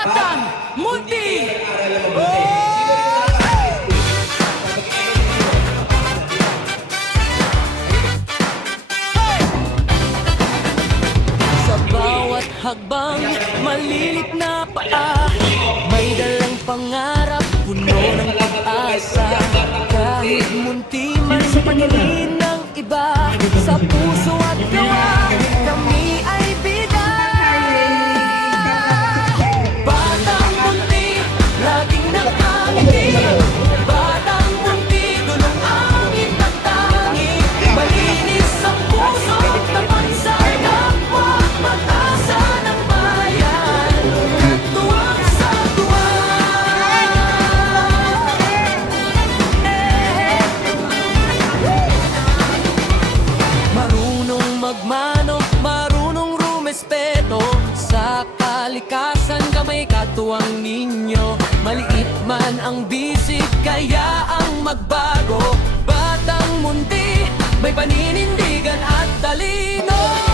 Batang Mundi! Sa bawat hagbang, malilit na paa, may dalang pangarap, puno ng pag-asa. Kahit munti man sa paningin ng iba, sa puso at gawa, kami ay bida. Batang Mundi, laging nakangiti. Batang Mundi, dulong angin at tangi. Malinis ang puso, tapat sa kapwa, pag-asa ng bayan, katuwang sa tuwa. Marunong magmano, marunong rumespeto, sa kalikasan kamay katuwang ninyo. Maliit man ang bisig, kaya ang magbago. Batang Mundi, may paninindigan at talino.